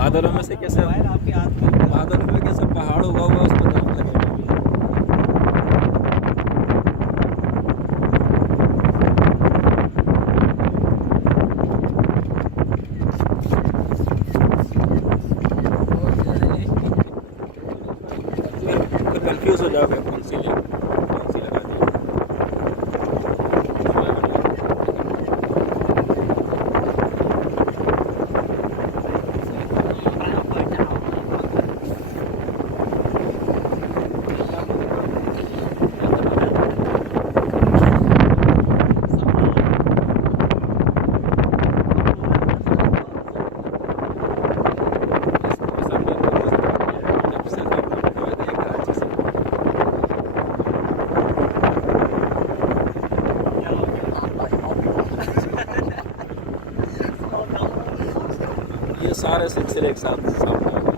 बादलों में से कैसे आपके हाथ में बादलों में कैसे पहाड़ उगा हुआ है, उस पर दम लगे हुए हैं। फिर कंफ्यूज हो जाओगे कौन सी लगा दी। ये सारे सिलसिले एक साथ सामने